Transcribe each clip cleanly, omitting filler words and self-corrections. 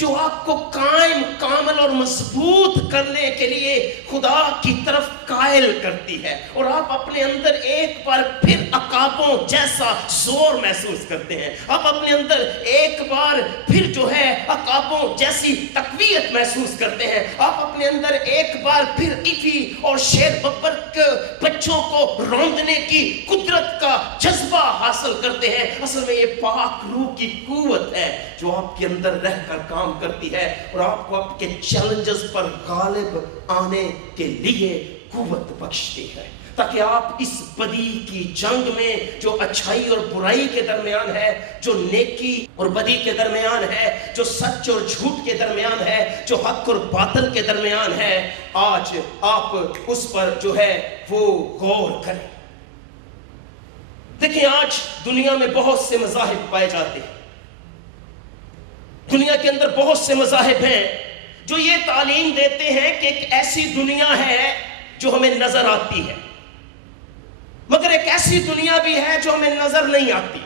جو آپ کو قائم کامل اور مضبوط کرنے کے لیے خدا کی طرف قائل کرتی ہے، اور آپ اپنے اندر ایک بار پھر عقابوں جیسا زور محسوس کرتے ہیں، آپ اپنے اندر ایک بار پھر جو ہے عقابوں جیسی تقویت محسوس کرتے ہیں، آپ اپنے اندر ایک بار پھر ایفی اور شیر ببر کے بچوں کو روندنے کی قدرت کا جذبہ حاصل کرتے ہیں۔ اصل میں یہ پاک روح کی قوت ہے جو آپ کے اندر رہ کر کام کرتی ہے اور آپ کو آپ کے چیلنجز پر غالب آنے کے لیے قوت بخشتی ہے، تاکہ آپ اس بدی کی جنگ میں جو اچھائی اور برائی کے درمیان ہے، جو نیکی اور بدی کے درمیان ہے، جو سچ اور جھوٹ کے درمیان ہے، جو حق اور باطل کے درمیان ہے، آج آپ اس پر جو ہے وہ غور کریں۔ دیکھیں، آج دنیا میں بہت سے مذاہب پائے جاتے ہیں، دنیا کے اندر بہت سے مذاہب ہیں جو یہ تعلیم دیتے ہیں کہ ایک ایسی دنیا ہے جو ہمیں نظر آتی ہے، مگر ایک ایسی دنیا بھی ہے جو ہمیں نظر نہیں آتی،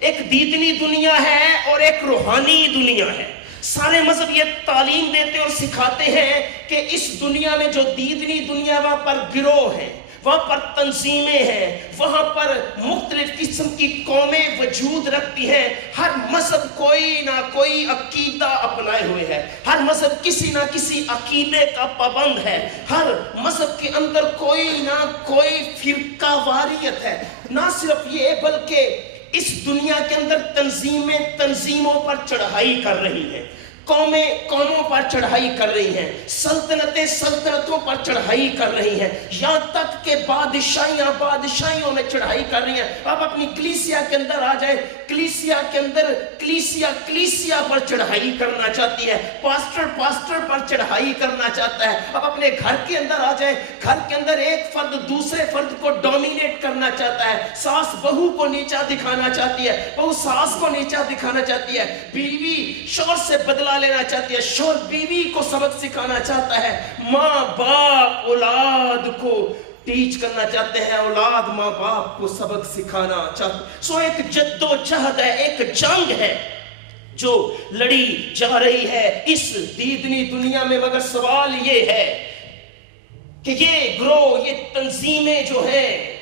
ایک دیدنی دنیا ہے اور ایک روحانی دنیا ہے۔ سارے مذہب یہ تعلیم دیتے اور سکھاتے ہیں کہ اس دنیا میں جو دیدنی دنیا، وہاں پر گروہ ہیں، وہاں پر تنظیمیں ہیں، وہاں پر مختلف قسم کی قومیں وجود رکھتی ہیں، ہر مذہب کوئی نہ کوئی عقیدہ اپنائے ہوئے ہے، ہر مذہب کسی نہ کسی عقیدے کا پابند ہے، ہر مذہب کے اندر کوئی نہ کوئی فرقہ واریت ہے۔ نہ صرف یہ بلکہ اس دنیا کے اندر تنظیمیں تنظیموں پر چڑھائی کر رہی ہیں، قومیں قوموں پر چڑھائی کر رہی ہیں، سلطنتیں سلطنتوں پر چڑھائی کر رہی ہیں، یہاں تک کہ بادشاہیاں بادشاہیوں میں چڑھائی کر رہی ہیں۔ آپ اپنی کلیسیا کے اندر آ جائیں، کلیسیا کے اندر کلیسیا پر چڑھائی کرنا چاہتی ہے، پاسٹر پر چڑھائی کرنا چاہتا ہے۔ آپ اپنے گھر کے اندر آ جائیں، گھر کے اندر ایک فرد دوسرے فرد کو ڈومینیٹ کرنا چاہتا ہے، ساس بہو کو نیچا دکھانا چاہتی ہے، بہو ساس کو نیچا دکھانا چاہتی ہے، بیوی شوہر سے بدلہ لینا چاہتی ہے، شوہر بیوی کو سبق سکھانا چاہتا ہے، ماں باپ اولاد کو ٹیچ کرنا چاہتے ہیں، اولاد ماں باپ کو سبق سکھانا چاہتے ہیں۔ سو ایک جد و جہد ہے، ایک جنگ ہے جو لڑی جا رہی ہے اس دیدنی دنیا میں۔ مگر سوال یہ ہے کہ یہ گروہ، یہ تنظیمیں جو ہیں،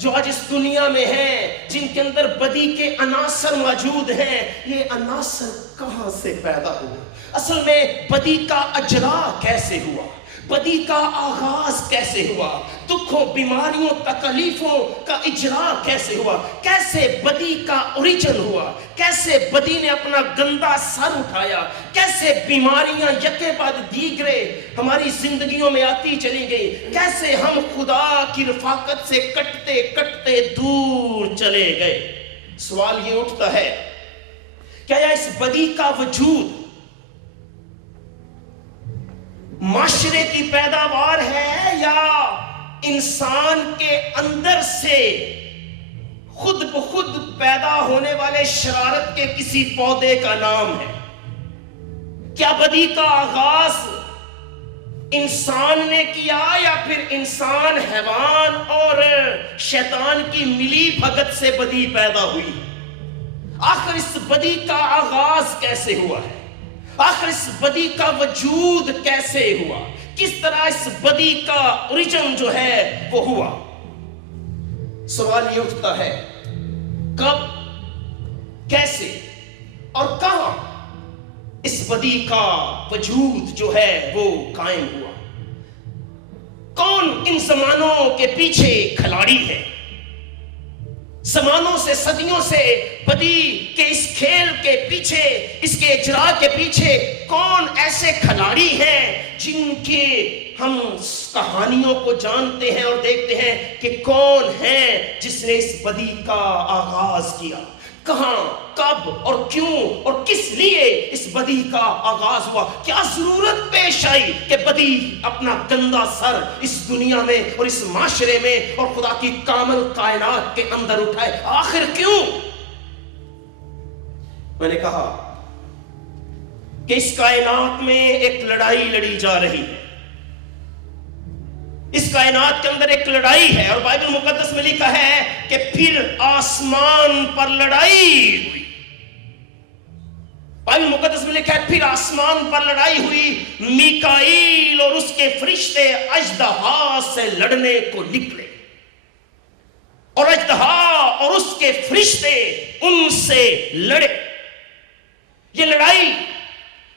جو آج اس دنیا میں ہیں، جن کے اندر بدی کے عناصر موجود ہیں، یہ عناصر کہاں سے پیدا ہوئے؟ اصل میں بدی کا اجرا کیسے ہوا؟ بدی کا آغاز کیسے ہوا؟ دکھوں، بیماریوں، تکلیفوں کا اجرا کیسے ہوا؟ کیسے بدی کا اوریجن ہوا؟ کیسے بدی نے اپنا گندا سر اٹھایا؟ کیسے بیماریاں یکے بعد دیگرے ہماری زندگیوں میں آتی چلی گئی؟ کیسے ہم خدا کی رفاقت سے کٹتے کٹتے دور چلے گئے؟ سوال یہ اٹھتا ہے، کیا اس بدی کا وجود معاشرے کی پیداوار ہے یا انسان کے اندر سے خود بخود پیدا ہونے والے شرارت کے کسی پودے کا نام ہے؟ کیا بدی کا آغاز انسان نے کیا یا پھر انسان، حیوان اور شیطان کی ملی بھگت سے بدی پیدا ہوئی؟ آخر اس بدی کا آغاز کیسے ہوا ہے؟ آخر اس بدی کا وجود کیسے ہوا؟ کس طرح اس بدی کا اوریجن جو ہے وہ ہوا؟ سوال یہ اٹھتا ہے، کب، کیسے اور کہاں اس بدی کا وجود جو ہے وہ قائم ہوا؟ کون ان زمانوں کے پیچھے کھلاڑی ہے؟ زمانوں سے، صدیوں سے بدی کے اس کھیل کے پیچھے، اس کے اجرا کے پیچھے کون ایسے کھلاڑی ہیں جن کے ہم کہانیوں کو جانتے ہیں اور دیکھتے ہیں کہ کون ہے جس نے اس بدی کا آغاز کیا؟ کہاں، کب اور کیوں اور کس لیے اس بدی کا آغاز ہوا؟ کیا ضرورت پیش آئی کہ بدی اپنا گندا سر اس دنیا میں اور اس معاشرے میں اور خدا کی کامل کائنات کے اندر اٹھائے؟ آخر کیوں؟ میں نے کہا کہ اس کائنات میں ایک لڑائی لڑی جا رہی ہے، اس کائنات کے اندر ایک لڑائی ہے، اور بائبل مقدس میں لکھا ہے کہ پھر آسمان پر لڑائی ہوئی۔ بائبل مقدس میں لکھا ہے پھر آسمان پر لڑائی ہوئی، میکائیل اور اس کے فرشتے اژدہا سے لڑنے کو نکلے، اور اژدہا اور اس کے فرشتے ان سے لڑے۔ یہ لڑائی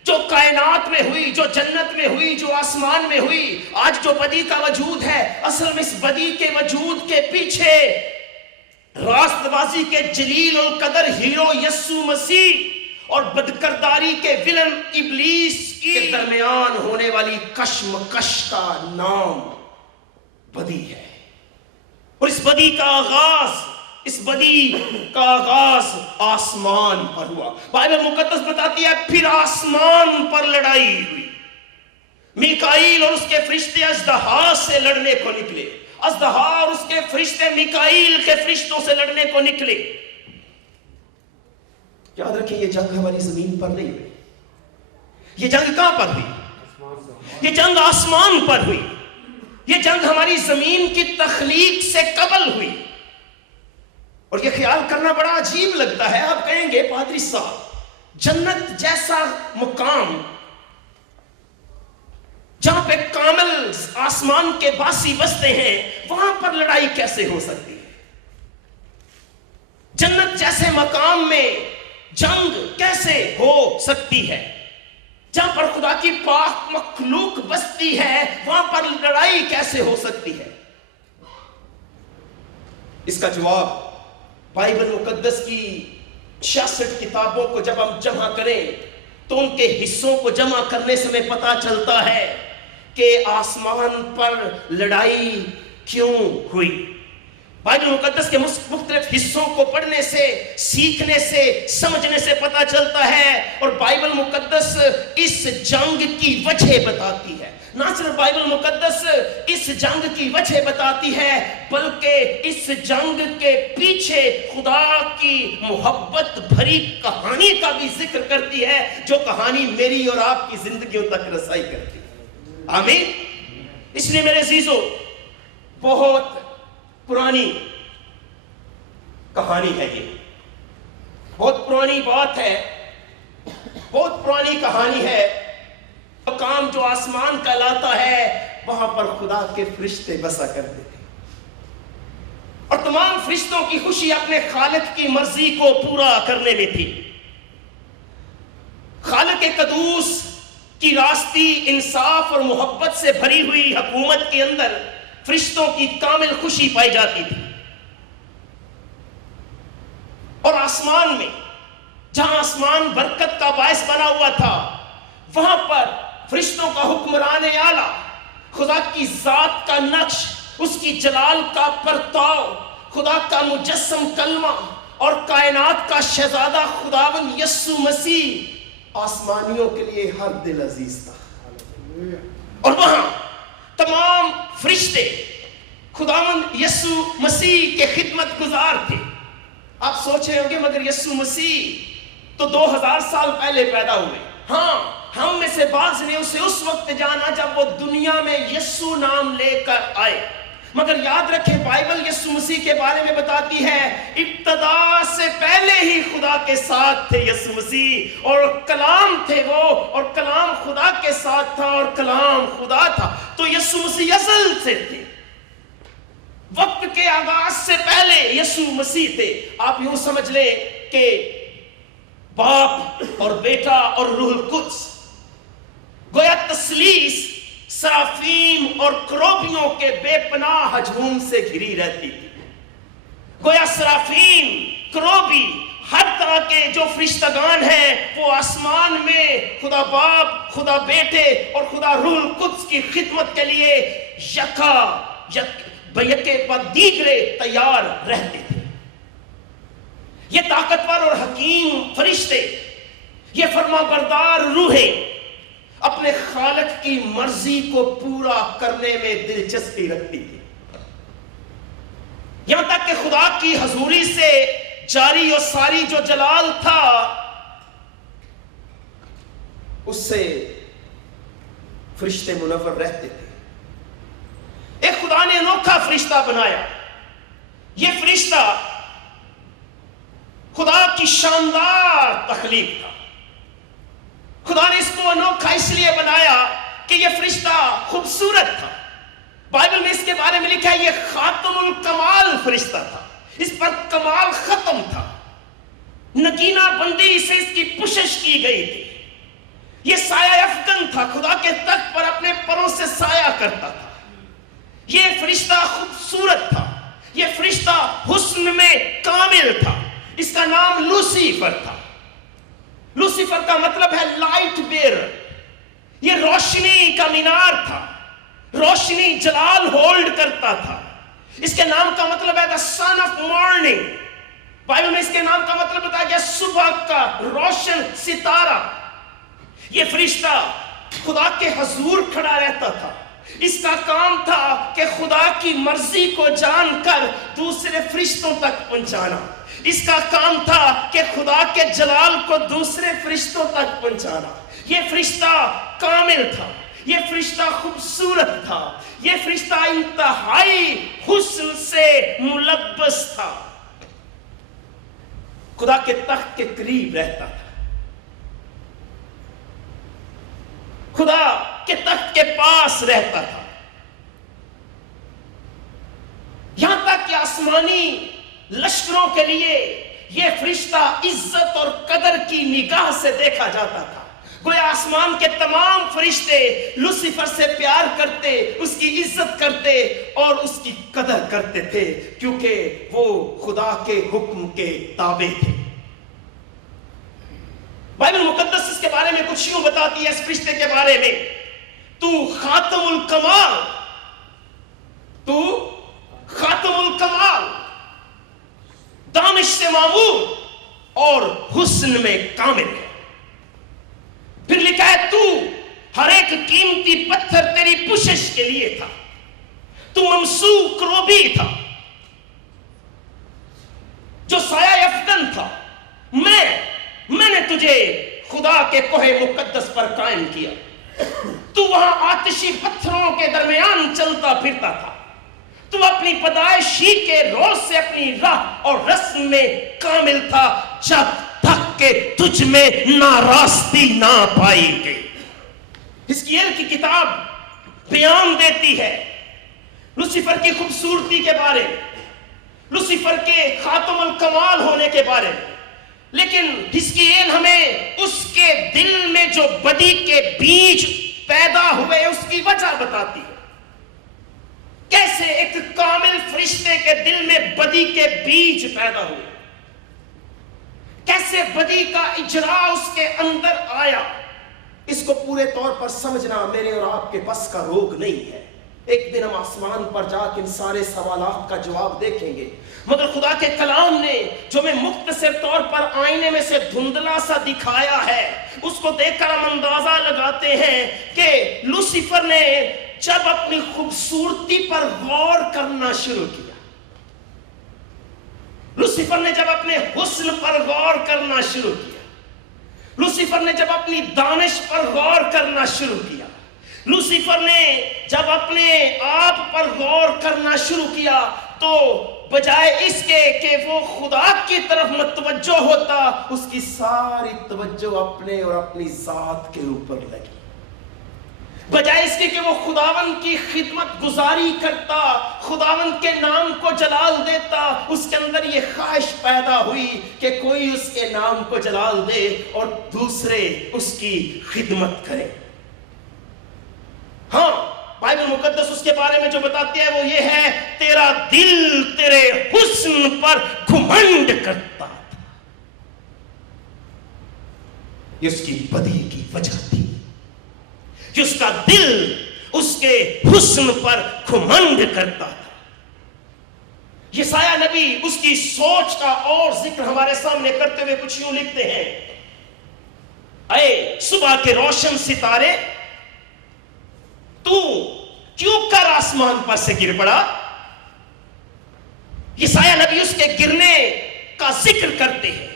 جو کائنات میں ہوئی، جو جنت میں ہوئی، جو آسمان میں ہوئی، آج جو بدی کا وجود ہے، اصل میں اس بدی کے وجود کے پیچھے راست بازی کے جلیل القدر ہیرو یسوع مسیح اور بدکرداری کے ولن ابلیس کے درمیان ہونے والی کشمکش کا نام بدی ہے۔ اور اس بدی کا آغاز آسمان پر ہوا۔ بائبل مقدس بتاتی ہے پھر آسمان پر لڑائی ہوئی، میکائیل اور اس کے فرشتے اژدہا سے لڑنے کو نکلے، اژدہا اور اس کے فرشتے میکائیل کے فرشتوں سے لڑنے کو نکلے۔ یاد رکھیں یہ جنگ ہماری زمین پر نہیں ہوئی، یہ جنگ کہاں پر ہوئی؟ یہ جنگ آسمان پر ہوئی۔ یہ جنگ ہماری زمین کی تخلیق سے قبل ہوئی۔ اور یہ خیال کرنا بڑا عجیب لگتا ہے، آپ کہیں گے پادری صاحب جنت جیسا مقام جہاں پہ کامل آسمان کے باسی بستے ہیں، وہاں پر لڑائی کیسے ہو سکتی ہے؟ جنت جیسے مقام میں جنگ کیسے ہو سکتی ہے؟ جہاں پر خدا کی پاک مخلوق بستی ہے، وہاں پر لڑائی کیسے ہو سکتی ہے؟ اس کا جواب بائبل مقدس کی 66 کتابوں کو جب ہم جمع کریں تو ان کے حصوں کو جمع کرنے سے ہمیں پتا چلتا ہے کہ آسمان پر لڑائی کیوں ہوئی۔ بائبل مقدس کے مختلف حصوں کو پڑھنے سے، سیکھنے سے، سمجھنے سے پتا چلتا ہے، اور بائبل مقدس اس جنگ کی وجہ بتاتی ہے۔ نہ صرف بائبل مقدس اس جنگ کی وجہ بتاتی ہے، بلکہ اس جنگ کے پیچھے خدا کی محبت بھری کہانی کا بھی ذکر کرتی ہے، جو کہانی میری اور آپ کی زندگیوں تک رسائی کرتی ہے۔ آمین۔ اس لیے میرے عزیزو، بہت پرانی کہانی ہے، یہ بہت پرانی بات ہے، بہت پرانی کہانی ہے۔ مقام جو آسمان کہلاتا ہے، وہاں پر خدا کے فرشتے بسا کرتے تھے، اور تمام فرشتوں کی خوشی اپنے خالق کی مرضی کو پورا کرنے میں تھی۔ خالق قدوس کی راستی، انصاف اور محبت سے بھری ہوئی حکومت کے اندر فرشتوں کی کامل خوشی پائی جاتی تھی، اور آسمان میں جہاں آسمان برکت کا باعث بنا ہوا تھا، وہاں پر فرشتوں کا حکمران اعلیٰ، خدا کی ذات کا نقش، اس کی جلال کا پرتاؤ، خدا کا مجسم کلمہ اور کائنات کا شہزادہ خداوند یسوع مسیح آسمانیوں کے لیے ہر دل عزیز تھا۔ اور وہاں تمام فرشتے خداوند یسوع مسیح کے خدمت گزار تھے۔ آپ سوچ رہے ہوں گے مگر یسوع مسیح تو 2000 سال پہلے پیدا ہوئے۔ ہاں، ہم میں سے بعض نے اسے اس وقت جانا جب وہ دنیا میں یسوع نام لے کر آئے، مگر یاد رکھیں بائبل یسوع مسیح کے بارے میں بتاتی ہے ابتدا سے پہلے ہی خدا کے ساتھ تھے یسوع مسیح، اور کلام تھے وہ، اور کلام خدا کے ساتھ تھا، اور کلام خدا تھا۔ تو یسوع مسیح ازل سے تھے، وقت کے آغاز سے پہلے یسوع مسیح تھے۔ آپ یوں سمجھ لیں کہ باپ اور بیٹا اور روح القدس گویا تثلیث سرافیم اور کروبیوں کے بے پناہ ہجوم سے گھری رہتی تھی۔ گویا سرافیم، کروبی، ہر طرح کے جو فرشتگان ہیں، وہ آسمان میں خدا باپ، خدا بیٹے اور خدا روح القدس کی خدمت کے لیے یکے پر دیگرے تیار رہتے تھے۔ یہ طاقتور اور حکیم فرشتے، یہ فرما بردار روحیں اپنے خالق کی مرضی کو پورا کرنے میں دلچسپی رکھتی تھی، یہاں تک کہ خدا کی حضوری سے جاری اور ساری جو جلال تھا، اس سے فرشتے منور رہتے تھے۔ ایک خدا نے انوکھا فرشتہ بنایا۔ یہ فرشتہ خدا کی شاندار تخلیق تھا، خدا نے اس کو انوکھا اس لیے بنایا کہ یہ فرشتہ خوبصورت تھا. بائبل میں اس کے بارے میں لکھا ہے یہ خاتم الکمال فرشتہ تھا. اس پر کمال ختم تھا. نگینہ بندی سے اس کی پشش کی گئی تھی. یہ سایہ افغن تھا. خدا کے تخت پر اپنے پروں سے سایہ کرتا تھا. یہ فرشتہ خوبصورت تھا. یہ فرشتہ حسن میں کامل تھا. اس کا نام لوسیفر تھا. لوسیفر کا مطلب ہے لائٹ بیئرر. یہ روشنی کا مینار تھا. روشنی جلال ہولڈ کرتا تھا. اس کے نام کا مطلب ہے the son of morning. Bible میں اس کے نام کا مطلب بتایا گیا صبح کا روشن ستارہ. یہ فرشتہ خدا کے حضور کھڑا رہتا تھا. اس کا کام تھا کہ خدا کی مرضی کو جان کر دوسرے فرشتوں تک پہنچانا. اس کا کام تھا کہ خدا کے جلال کو دوسرے فرشتوں تک پہنچانا. یہ فرشتہ کامل تھا. یہ فرشتہ خوبصورت تھا. یہ فرشتہ انتہائی حسن سے ملبس تھا. خدا کے تخت کے قریب رہتا تھا. خدا کے تخت کے پاس رہتا تھا. یہاں تک کہ آسمانی لشکروں کے لیے یہ فرشتہ عزت اور قدر کی نگاہ سے دیکھا جاتا تھا. گویا آسمان کے تمام فرشتے لوسیفر سے پیار کرتے, اس کی عزت کرتے اور اس کی قدر کرتے تھے, کیونکہ وہ خدا کے حکم کے تابع تھے. بائبل مقدس اس کے بارے میں کچھ یوں بتاتی ہے اس فرشتے کے بارے میں, تو خاتم الکمال, تو خاتم الکمال, دانش سے معمور اور حسن میں کامل ہے. پھر لکھا ہے تو ہر ایک قیمتی پتھر تیری پوشش کے لیے تھا. تو ممسوح کروبی تھا جو سایہ افغن تھا. میں نے تجھے خدا کے کوہ مقدس پر قائم کیا. تو وہاں آتشی پتھروں کے درمیان چلتا پھرتا تھا. تو اپنی پیدائشی کے روز سے اپنی راہ اور رسم میں کامل تھا جب تک کہ تجھ میں ناراستی نہ پائی گئی. حزقیل کی کتاب بیان دیتی ہے لوسیفر کی خوبصورتی کے بارے میں, لوسیفر کے خاتم الکمال ہونے کے بارے میں. لیکن حزقیل ہمیں اس کے دل میں جو بدی کے بیج پیدا ہوئے اس کی وجہ بتاتی ہے. کیسے ایک کامل فرشتے کے دل میں بدی کے بیج پیدا ہوئے, کیسے بدی کا اجرا اس کے اندر آیا. اس کو پورے طور پر سمجھنا میرے اور آپ کے بس کا روگ نہیں ہے. ایک دن ہم آسمان پر جا کے ان سارے سوالات کا جواب دیکھیں گے, مگر خدا کے کلام نے جو میں مختصر طور پر آئینے میں سے دھندلا سا دکھایا ہے, اس کو دیکھ کر ہم اندازہ لگاتے ہیں کہ لوسیفر نے جب اپنی خوبصورتی پر غور کرنا شروع کیا, لوسیفر نے جب اپنے حسن پر غور کرنا شروع کیا, لوسیفر نے جب اپنی دانش پر غور کرنا شروع کیا, لوسیفر نے جب اپنے آپ پر غور کرنا شروع کیا, تو بجائے اس کے کہ وہ خدا کی طرف متوجہ ہوتا, اس کی ساری توجہ اپنے اور اپنی ذات کے اوپر لگی. بجائے اس کے کہ وہ خداوند کی خدمت گزاری کرتا, خداوند کے نام کو جلال دیتا, اس کے اندر یہ خواہش پیدا ہوئی کہ کوئی اس کے نام کو جلال دے اور دوسرے اس کی خدمت کرے. ہاں, بائبل مقدس اس کے بارے میں جو بتاتی ہے وہ یہ ہے, تیرا دل تیرے حسن پر گھمنڈ کرتا تھا. یہ اس کی بدی کی وجہ تھی کہ اس کا دل اس کے حسن پر گھمنڈ کرتا تھا. یسایہ نبی اس کی سوچ کا اور ذکر ہمارے سامنے کرتے ہوئے کچھ یوں لکھتے ہیں, اے صبح کے روشن ستارے, تو کیوں کر آسمان پر سے گر پڑا. یسایہ نبی اس کے گرنے کا ذکر کرتے ہیں,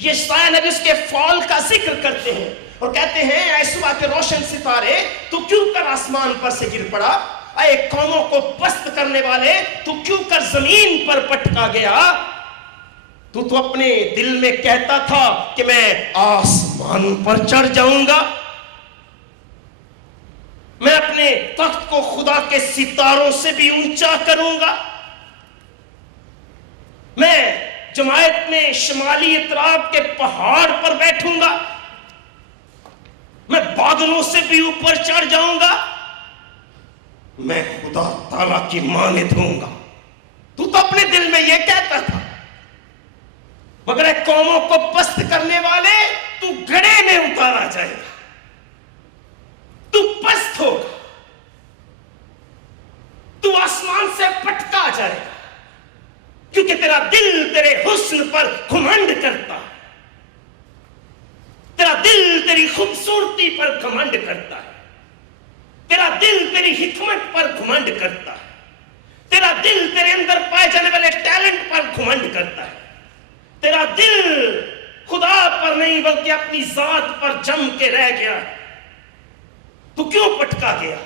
یسایہ نبی اس کے فال کا ذکر کرتے ہیں اور کہتے ہیں اے صبح کے روشن ستارے, تو کیوں کر آسمان پر سے گر پڑا. اے قوموں کو پست کرنے والے, تو کیوں کر زمین پر پٹکا گیا. تو اپنے دل میں کہتا تھا کہ میں آسمان پر چڑھ جاؤں گا, میں اپنے تخت کو خدا کے ستاروں سے بھی اونچا کروں گا. میں جماعت میں شمالی اطراف کے پہاڑ پر بیٹھوں گا. میں بادلوں سے بھی اوپر چڑھ جاؤں گا. میں خدا تعالیٰ کی مانند ہوں گا. تو اپنے دل میں یہ کہتا تھا، مگر ایک قوموں کو پست کرنے والے تو گڑھے میں اتارا جائے گا، تو پست ہوگا، تو آسمان سے پٹکا جائے گا، کیونکہ تیرا دل تیرے حسن پر گھمنڈ کرتا ہے. تیرا دل تیری خوبصورتی پر گھمنڈ کرتا ہے. تیرا دل تیری حکمت پر گھمنڈ کرتا ہے. تیرا دل تیرے اندر پائے جانے والے ٹیلنٹ پر گھمنڈ کرتا ہے. تیرا دل خدا پر نہیں بلکہ اپنی ذات پر جم کے رہ گیا. تو کیوں پٹکا گیا؟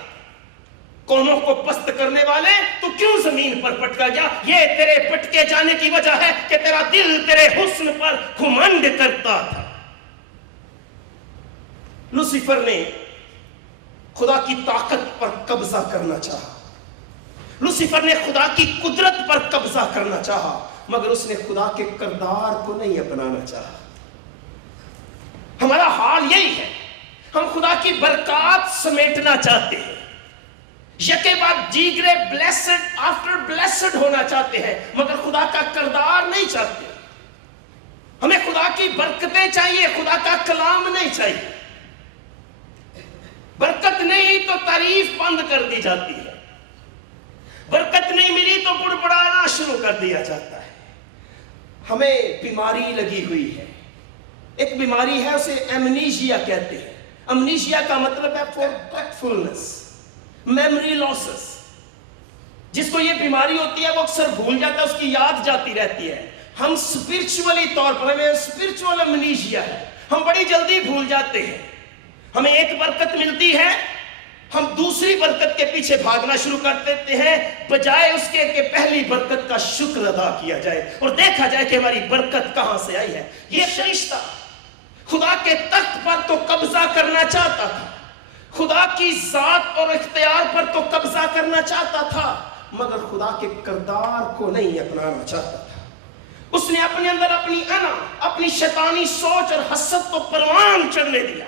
قوموں کو پست کرنے والے تو کیوں زمین پر پٹکا گیا؟ یہ تیرے پٹکے جانے کی وجہ ہے کہ تیرا دل تیرے حسن پر گھمنڈ کرتا تھا. لوسیفر نے خدا کی طاقت پر قبضہ کرنا چاہا. لوسیفر نے خدا کی قدرت پر قبضہ کرنا چاہا، مگر اس نے خدا کے کردار کو نہیں اپنانا چاہا. ہمارا حال یہی ہے، ہم خدا کی برکات سمیٹنا چاہتے ہیں، یکے بعد دیگرے بلیسڈ آفٹر بلیسڈ ہونا چاہتے ہیں، مگر خدا کا کردار نہیں چاہتے. ہمیں خدا کی برکتیں چاہیے، خدا کا کلام نہیں چاہیے. برکت نہیں تو تعریف بند کر دی جاتی ہے. برکت نہیں ملی تو بڑبڑانا شروع کر دیا جاتا ہے. ہمیں بیماری لگی ہوئی ہے. ایک بیماری ہے، اسے ایمنیشیا کہتے ہیں. ایمنیشیا کا مطلب ہے فورگیٹفولنس، میموری لاسز. جس کو یہ بیماری ہوتی ہے وہ اکثر بھول جاتا ہے، اس کی یاد جاتی رہتی ہے. ہم اسپرچولی طور پر، ہمیں اسپرچول ایمنیشیا ہے، ہم بڑی جلدی بھول جاتے ہیں. ہمیں ایک برکت ملتی ہے، ہم دوسری برکت کے پیچھے بھاگنا شروع کر دیتے ہیں، بجائے اس کے کہ پہلی برکت کا شکر ادا کیا جائے اور دیکھا جائے کہ ہماری برکت کہاں سے آئی ہے. یہ فرشتہ خدا کے تخت پر تو قبضہ کرنا چاہتا تھا، خدا کی ذات اور اختیار پر تو قبضہ کرنا چاہتا تھا، مگر خدا کے کردار کو نہیں اپنانا چاہتا تھا. اس نے اپنے اندر اپنی انا، اپنی شیطانی سوچ اور حسد کو پروان چڑھنے دیا.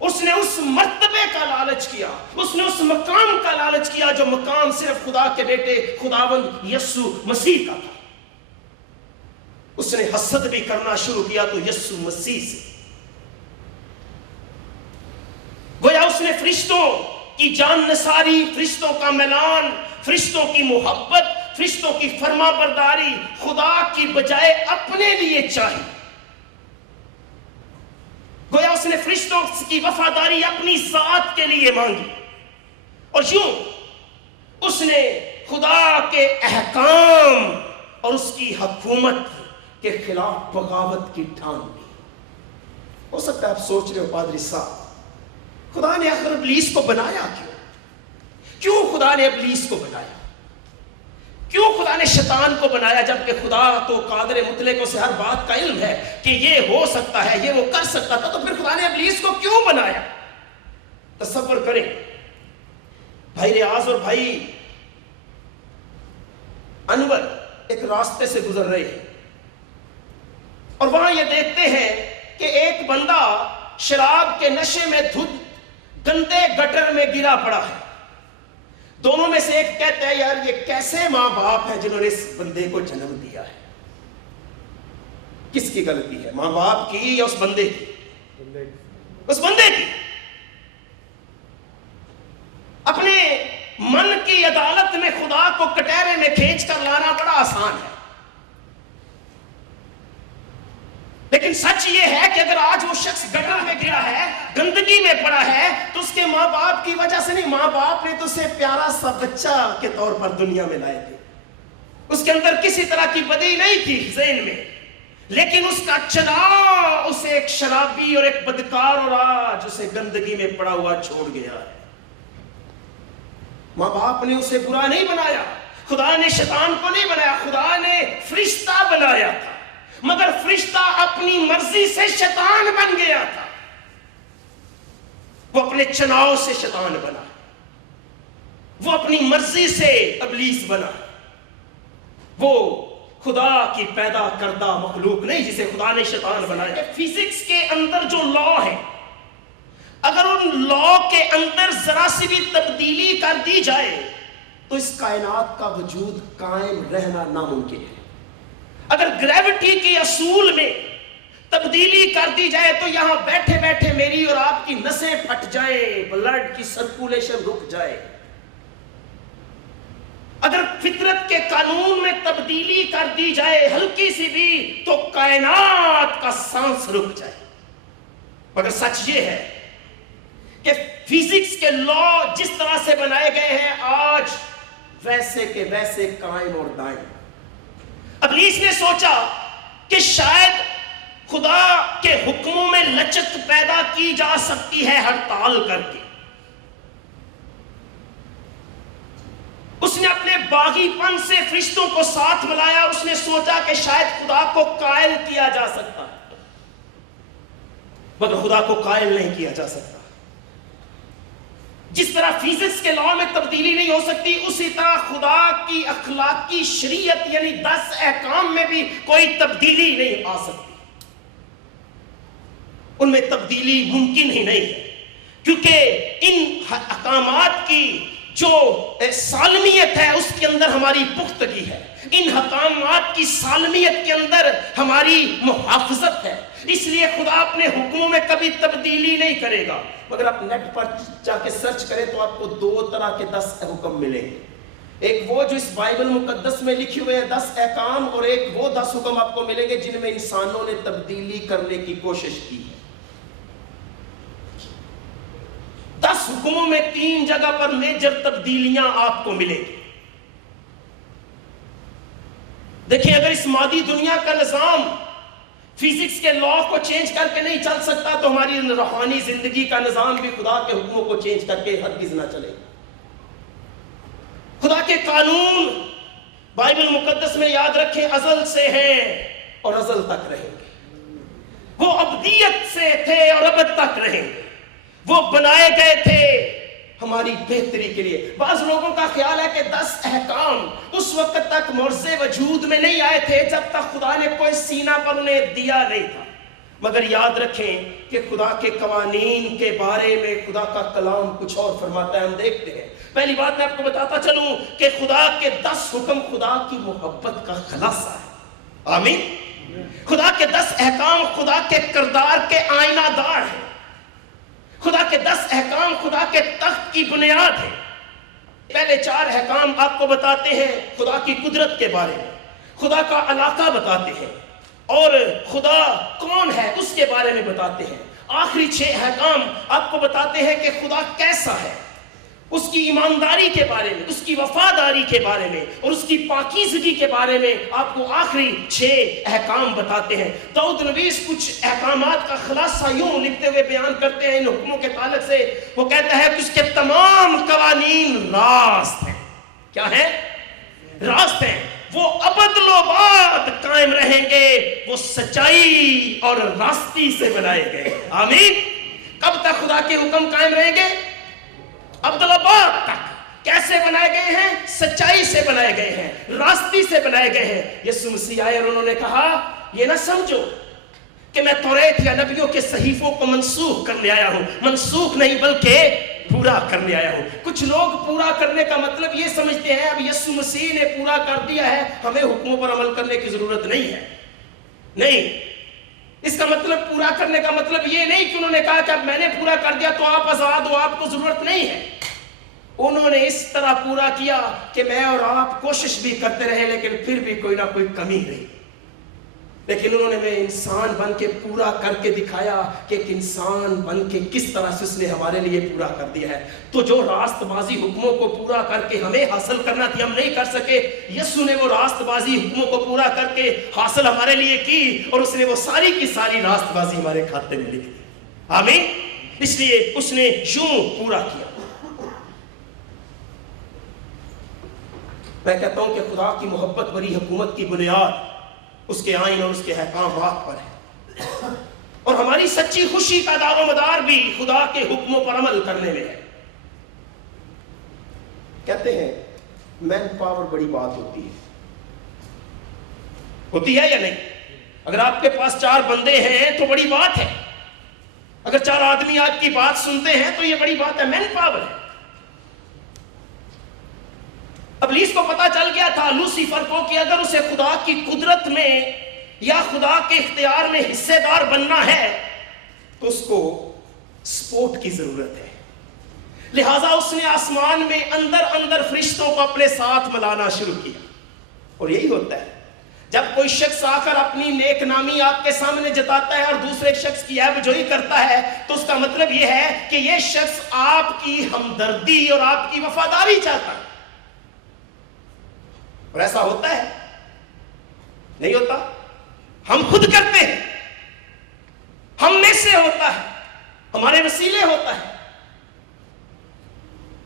اس نے اس مرتبے کا لالچ کیا، اس نے اس مقام کا لالچ کیا جو مقام صرف خدا کے بیٹے خداوند یسوع مسیح کا تھا. اس نے حسد بھی کرنا شروع کیا تو یسوع مسیح سے. گویا اس نے فرشتوں کی جان نثاری، فرشتوں کا ملان، فرشتوں کی محبت، فرشتوں کی فرما برداری خدا کی بجائے اپنے لیے چاہی. گویا اس نے فرشتوں کی وفاداری اپنی ذات کے لیے مانگی، اور یوں اس نے خدا کے احکام اور اس کی حکومت کے خلاف بغاوت کی ٹھان لی. ہو سکتا ہے آپ سوچ رہے ہو پادری صاحب، خدا نے آخر ابلیس کو بنایا کیوں خدا نے ابلیس کو بنایا؟ کیوں خدا نے شیطان کو بنایا جبکہ خدا تو قادر مطلق کو سے ہر بات کا علم ہے کہ یہ ہو سکتا ہے، یہ وہ کر سکتا تھا، تو پھر خدا نے ابلیس کو کیوں بنایا؟ تصور کریں، بھائی ریاض اور بھائی انور ایک راستے سے گزر رہے ہیں اور وہاں یہ دیکھتے ہیں کہ ایک بندہ شراب کے نشے میں دھت گندے گٹر میں گرا پڑا ہے. دونوں میں سے ایک کہتا ہے یار یہ کیسے ماں باپ ہیں جنہوں نے اس بندے کو جنم دیا ہے. کس کی غلطی ہے، ماں باپ کی یا اس بندے کی؟ اس بندے کی. اپنے من کی عدالت میں خدا کو کٹہرے میں کھینچ کر لانا بڑا آسان ہے، لیکن سچ یہ ہے کہ اگر آج وہ شخص گٹر میں گرا ہے، گندگی میں پڑا ہے، تو اس کے ماں باپ کی وجہ سے نہیں. ماں باپ نے تو اسے پیارا سا بچہ کے طور پر دنیا میں لائے تھے، اس کے اندر کسی طرح کی بدی نہیں تھی ذہن میں، لیکن اس کا چناؤ اسے ایک شرابی اور ایک بدکار اور آج اسے گندگی میں پڑا ہوا چھوڑ گیا ہے. ماں باپ نے اسے برا نہیں بنایا، خدا نے شیطان کو نہیں بنایا، خدا نے فرشتہ بنایا تھا، مگر فرشتہ اپنی مرضی سے شیطان بن گیا تھا. وہ اپنے چناؤ سے شیطان بنا. وہ اپنی مرضی سے ابلیس بنا، وہ خدا کی پیدا کردہ مخلوق نہیں جسے خدا نے شیطان بنایا۔ فزکس کے اندر جو لا ہے، اگر ان لا کے اندر ذرا سی بھی تبدیلی کر دی جائے تو اس کائنات کا وجود قائم رہنا ناممکن ہے۔ اگر گریوٹی کے اصول میں تبدیلی کر دی جائے تو یہاں بیٹھے بیٹھے میری اور آپ کی نسیں پھٹ جائیں، بلڈ کی سرکولیشن رک جائے۔ اگر فطرت کے قانون میں تبدیلی کر دی جائے ہلکی سی بھی تو کائنات کا سانس رک جائے۔ مگر سچ یہ ہے کہ فزکس کے لا جس طرح سے بنائے گئے ہیں آج ویسے کے ویسے قائم اور دائم۔ ابلیس نے سوچا کہ شاید خدا کے حکموں میں لچک پیدا کی جا سکتی ہے ہڑتال کر کے۔ اس نے اپنے باغی پن سے فرشتوں کو ساتھ ملایا، اس نے سوچا کہ شاید خدا کو قائل کیا جا سکتا ہے، مگر خدا کو قائل نہیں کیا جا سکتا۔ جس طرح فزکس کے لا میں تبدیلی نہیں ہو سکتی، اسی طرح خدا کی اخلاقی شریعت یعنی 10 احکام میں بھی کوئی تبدیلی نہیں آ سکتی۔ ان میں تبدیلی ممکن ہی نہیں ہے، کیونکہ ان احکامات کی جو سالمیت ہے اس کے اندر ہماری پختگی ہے، ان احکامات کی سالمیت کے اندر ہماری محافظت ہے۔ اس لیے خدا اپنے حکموں میں کبھی تبدیلی نہیں کرے گا۔ اگر آپ نیٹ پر جا کے سرچ کریں تو آپ کو 2 طرح کے 10 حکم ملیں گے، ایک وہ جو اس بائبل مقدس میں لکھے ہوئے ہیں 10 احکام، اور ایک وہ 10 حکم آپ کو ملیں گے جن میں انسانوں نے تبدیلی کرنے کی کوشش کی ہے۔ 10 حکموں میں 3 جگہ پر میجر تبدیلیاں آپ کو ملیں گی۔ دیکھیں، اگر اس مادی دنیا کا نظام فزکس کے لا کو چینج کر کے نہیں چل سکتا تو ہماری روحانی زندگی کا نظام بھی خدا کے حکموں کو چینج کر کے ہرگز نہ چلے گا۔ خدا کے قانون بائبل مقدس میں یاد رکھیں ازل سے ہیں اور ازل تک رہیں گے، وہ ابدیت سے تھے اور ابد تک رہیں گے، وہ بنائے گئے تھے ہماری بہتری کے لیے۔ بعض لوگوں کا خیال ہے کہ 10 احکام اس وقت تک معجزے وجود میں نہیں آئے تھے جب تک خدا نے کوئی سینہ پر انہیں دیا نہیں تھا، مگر یاد رکھیں کہ خدا کے قوانین کے بارے میں خدا کا کلام کچھ اور فرماتا ہے۔ ہم دیکھتے ہیں، پہلی بات میں آپ کو بتاتا چلوں کہ خدا کے 10 حکم خدا کی محبت کا خلاصہ ہے۔ آمین۔ خدا کے 10 احکام خدا کے کردار کے آئینہ دار ہیں۔ خدا کے 10 احکام خدا کے تخت کی بنیاد ہے۔ پہلے 4 احکام آپ کو بتاتے ہیں خدا کی قدرت کے بارے میں، خدا کا علاقہ بتاتے ہیں، اور خدا کون ہے اس کے بارے میں بتاتے ہیں۔ آخری 6 احکام آپ کو بتاتے ہیں کہ خدا کیسا ہے، اس کی ایمانداری کے بارے میں، اس کی وفاداری کے بارے میں اور اس کی پاکیزگی کے بارے میں آپ کو آخری 6 احکام بتاتے ہیں۔ داؤد نبی کچھ احکامات کا خلاصہ یوں لکھتے ہوئے بیان کرتے ہیں ان حکموں کے تعلق سے، وہ کہتا ہے کہ اس کے تمام قوانین راست ہیں۔ کیا ہیں؟ راست ہیں، وہ ابدالآباد قائم رہیں گے، وہ سچائی اور راستی سے بنائے گئے۔ آمین۔ کب تک خدا کے حکم قائم رہیں گے؟ ابدالآباد تک۔ کیسے بنائے گئے ہیں؟ سچائی سے بنائے گئے ہیں، راستی سے بنائے گئے ہیں۔ یسوع مسیح آئے اور انہوں نے کہا یہ نہ سمجھو کہ میں توریت یا نبیوں کے صحیفوں کو منسوخ کرنے آیا ہوں، منسوخ نہیں بلکہ پورا کرنے آیا ہوں۔ کچھ لوگ پورا کرنے کا مطلب یہ سمجھتے ہیں اب یسوع مسیح نے پورا کر دیا ہے، ہمیں حکموں پر عمل کرنے کی ضرورت نہیں ہے۔ نہیں، اس کا مطلب پورا کرنے کا مطلب یہ نہیں کہ انہوں نے کہا کہ اب میں نے پورا کر دیا تو آپ آزاد ہو، آپ کو ضرورت نہیں ہے۔ انہوں نے اس طرح پورا کیا کہ میں اور آپ کوشش بھی کرتے رہے لیکن پھر بھی کوئی نہ کوئی کمی رہی، لیکن انہوں نے میں انسان بن کے پورا کر کے دکھایا کہ ایک انسان بن کے کس طرح سے اس نے ہمارے لیے پورا کر دیا ہے۔ تو جو راست بازی حکموں کو پورا کر کے ہمیں حاصل کرنا تھی ہم نہیں کر سکے، یسوع نے وہ راست بازی حکموں کو پورا کر کے حاصل ہمارے لیے کی اور اس نے وہ ساری کی ساری راست بازی ہمارے کھاتے میں لکھ دی۔ آمین۔ اس لیے اس نے یوں پورا کیا۔ میں کہتا ہوں کہ خدا کی محبت بری حکومت کی بنیاد اس کے آئین اور اس کے احکامات پر ہے، اور ہماری سچی خوشی کا دار و مدار بھی خدا کے حکموں پر عمل کرنے میں ہے۔ کہتا کہتے ہیں مین پاور بڑی بات ہوتی ہے یا نہیں؟ اگر آپ کے پاس 4 بندے ہیں تو بڑی بات ہے، اگر 4 آدمی آپ کی بات سنتے ہیں تو یہ بڑی بات ہے، مین پاور ہے۔ ابلیس کو پتا چل گیا تھا، لوسیفر کو، کہ اگر اسے خدا کی قدرت میں یا خدا کے اختیار میں حصے دار بننا ہے تو اس کو سپورٹ کی ضرورت ہے۔ لہٰذا اس نے آسمان میں اندر فرشتوں کو اپنے ساتھ ملانا شروع کیا۔ اور یہی ہوتا ہے جب کوئی شخص آ کر اپنی نیک نامی آپ کے سامنے جتاتا ہے اور دوسرے شخص کی عیب جوئی کرتا ہے تو اس کا مطلب یہ ہے کہ یہ شخص آپ کی ہمدردی اور آپ کی وفاداری چاہتا ہے۔ اور ایسا ہوتا ہے؟ نہیں ہوتا؟ ہم خود کرتے ہیں، ہم میں سے ہوتا ہے، ہمارے وسیلے ہوتا ہے۔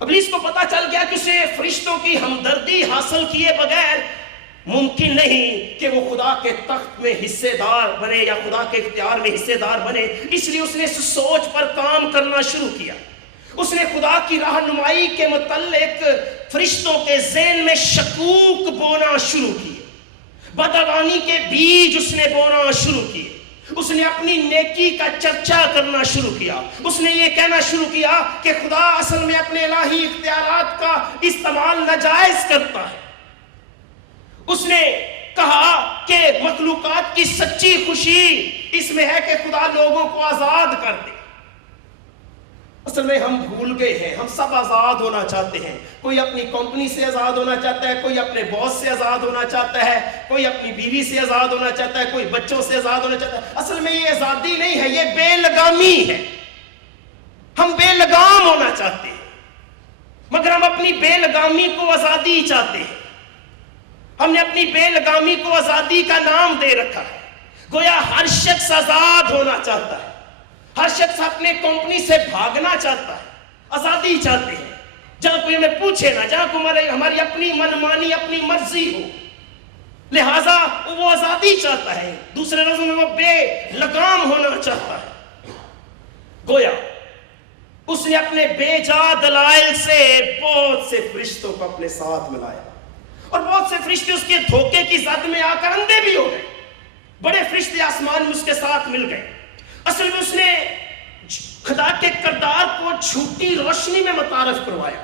ابلیس کو پتا چل گیا کہ اسے فرشتوں کی ہمدردی حاصل کیے بغیر ممکن نہیں کہ وہ خدا کے تخت میں حصے دار بنے یا خدا کے اختیار میں حصے دار بنے۔ اس لیے اس نے اس سوچ پر کام کرنا شروع کیا۔ اس نے خدا کی رہنمائی کے متعلق فرشتوں کے ذہن میں شکوک بونا شروع کیے، بدعنوانی کے بیج اس نے بونا شروع کیے۔ اس نے اپنی نیکی کا چرچا کرنا شروع کیا۔ اس نے یہ کہنا شروع کیا کہ خدا اصل میں اپنے الہی اختیارات کا استعمال ناجائز کرتا ہے۔ اس نے کہا کہ مخلوقات کی سچی خوشی اس میں ہے کہ خدا لوگوں کو آزاد کر دے۔ اصل میں ہم بھول گئے ہیں، ہم سب آزاد ہونا چاہتے ہیں۔ کوئی اپنی کمپنی سے آزاد ہونا چاہتا ہے، کوئی اپنے باس سے آزاد ہونا چاہتا ہے، کوئی اپنی بیوی سے آزاد ہونا چاہتا ہے، کوئی بچوں سے آزاد ہونا چاہتا ہے۔ اصل میں یہ آزادی نہیں ہے، یہ بے لگامی ہے۔ ہم بے لگام ہونا چاہتے ہیں، مگر ہم اپنی بے لگامی کو آزادی چاہتے ہیں۔ ہم نے اپنی بے لگامی کو آزادی کا نام دے رکھا ہے۔ گویا ہر شخص آزاد ہونا چاہتا ہے، ہر شخص اپنے کمپنی سے بھاگنا چاہتا ہے، آزادی چاہتے ہیں، جہاں کوئی ہمیں پوچھے نہ، جہاں کوئی ہماری اپنی منمانی اپنی مرضی ہو۔ لہٰذا وہ آزادی چاہتا ہے، دوسرے لفظوں میں وہ بے لگام ہونا چاہتا ہے۔ گویا اس نے اپنے بے جا دلائل سے بہت سے فرشتوں کو اپنے ساتھ ملایا، اور بہت سے فرشتے اس کے دھوکے کی زد میں آ کر اندھے بھی ہو گئے۔ بڑے فرشتے آسمان میں اس کے ساتھ مل گئے۔ اصل میں اس نے خدا کے کردار کو جھوٹی روشنی میں متعارف کروایا۔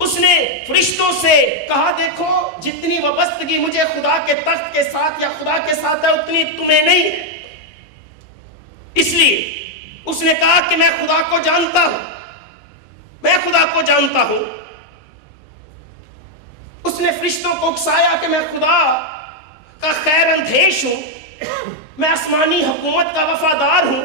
اس نے فرشتوں سے کہا دیکھو جتنی وابستگی مجھے خدا کے تخت کے ساتھ یا خدا کے ساتھ ہے اتنی تمہیں نہیں ہے۔ اس لیے اس نے کہا کہ میں خدا کو جانتا ہوں، میں خدا کو جانتا ہوں۔ اس نے فرشتوں کو اکسایا کہ میں خدا کا خیر اندیش ہوں، میں آسمانی حکومت کا وفادار ہوں،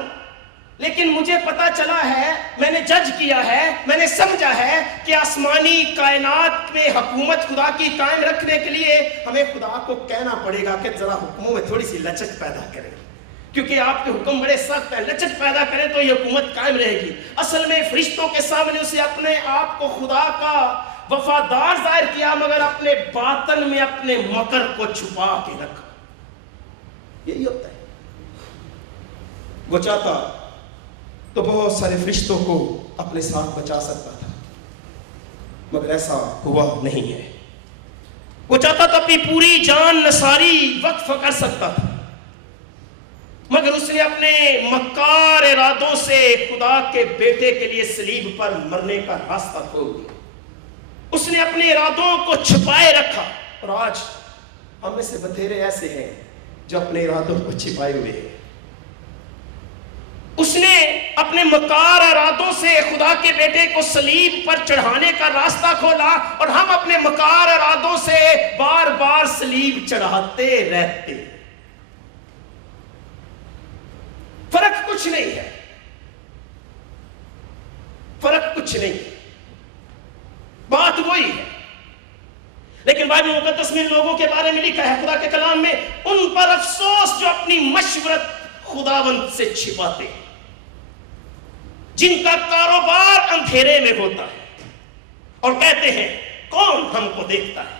لیکن مجھے پتا چلا ہے، میں نے جج کیا ہے، میں نے سمجھا ہے کہ آسمانی کائنات میں حکومت خدا کی قائم رکھنے کے لیے ہمیں خدا کو کہنا پڑے گا کہ ذرا حکموں میں تھوڑی سی لچک پیدا کریں، کیونکہ آپ کے حکم بڑے سخت ہیں، لچک پیدا کریں تو یہ حکومت قائم رہے گی۔ اصل میں فرشتوں کے سامنے اسے اپنے آپ کو خدا کا وفادار ظاہر کیا، مگر اپنے باطن میں اپنے مکر کو چھپا کے رکھا۔ یہی ہوتا ہے۔ وہ چاہتا تو بہت سارے فرشتوں کو اپنے ساتھ بچا سکتا تھا، مگر ایسا ہوا نہیں ہے۔ وہ چاہتا تو اپنی پوری جان نثاری وقف کر سکتا تھا، مگر اس نے اپنے مکار ارادوں سے خدا کے بیٹے کے لیے صلیب پر مرنے کا راستہ کھول دیا۔ اس نے اپنے ارادوں کو چھپائے رکھا، اور آج ہم میں سے بتھیرے ایسے ہیں جو اپنے ارادوں کو چھپائے ہوئے ہیں۔ اس نے اپنے مکار ارادوں سے خدا کے بیٹے کو صلیب پر چڑھانے کا راستہ کھولا، اور ہم اپنے مکار ارادوں سے بار بار صلیب چڑھاتے رہتے۔ فرق کچھ نہیں ہے، فرق کچھ نہیں ہے، بات وہی ہے۔ لیکن بائبل مقدس میں لوگوں کے بارے میں لکھا ہے، خدا کے کلام میں، ان پر افسوس جو اپنی مشورت خداوند سے چھپاتے ہیں، جن کا کاروبار اندھیرے میں ہوتا ہے اور کہتے ہیں کون ہم کو دیکھتا ہے،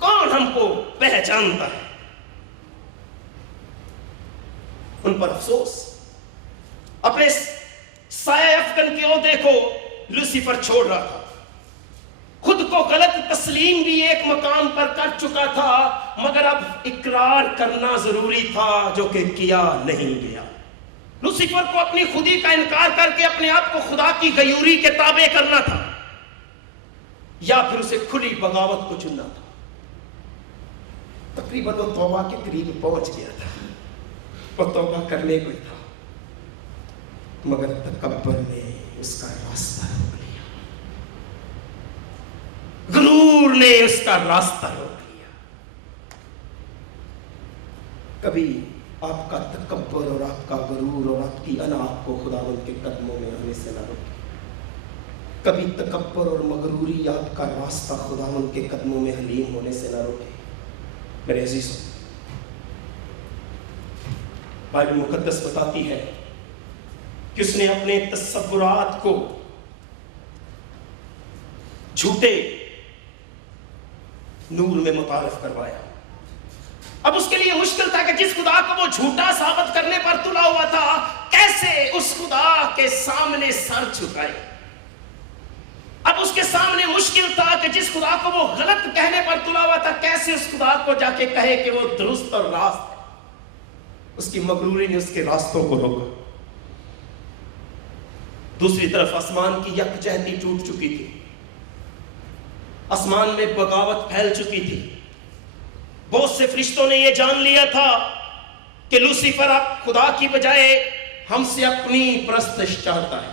کون ہم کو پہچانتا ہے۔ ان پر افسوس۔ اپنے سایہ افکن کے عہدے کو لوسیفر چھوڑ رہا تھا، خود کو غلط تسلیم بھی ایک مقام پر کر چکا تھا، مگر اب اقرار کرنا ضروری تھا جو کہ کیا نہیں گیا۔ لوسیفر کو اپنی خودی کا انکار کر کے اپنے آپ کو خدا کی غیوری کے تابع کرنا تھا، یا پھر اسے کھلی بغاوت کو چننا تھا۔ تقریباً وہ توبہ کے قریب پہنچ گیا تھا، وہ توبہ کرنے کو تھا، مگر تکبر نے اس کا راستہ روک لیا، غرور نے اس کا راستہ روک لیا۔ کبھی آپ کا تکبر اور آپ کا غرور اور آپ کی انا آپ کو خداوند کے قدموں میں آنے سے نہ روکے۔ کبھی تکبر اور مغروری آپ کا راستہ خداوند کے قدموں میں حلیم ہونے سے نہ روکے۔ میرے عزیزوں، بائبل مقدس بتاتی ہے کہ اس نے اپنے تصورات کو جھوٹے نور میں متعارف کروایا۔ اب اس کے لیے مشکل تھا کہ جس خدا کو وہ جھوٹا ثابت کرنے پر تلا ہوا تھا، کیسے اس خدا کے سامنے سر جھکائے۔ اب اس کے سامنے مشکل تھا کہ جس خدا کو وہ غلط کہنے پر تلا ہوا تھا، کیسے اس خدا کو جا کے کہے کہ وہ درست اور راست ہے۔ اس کی مغروری نے اس کے راستوں کو روکا۔ دوسری طرف آسمان کی یکجہتی ٹوٹ چکی تھی، آسمان میں بغاوت پھیل چکی تھی۔ بہت سے فرشتوں نے یہ جان لیا تھا کہ لوسیفر اب خدا کی بجائے ہم سے اپنی پرستش چاہتا ہے۔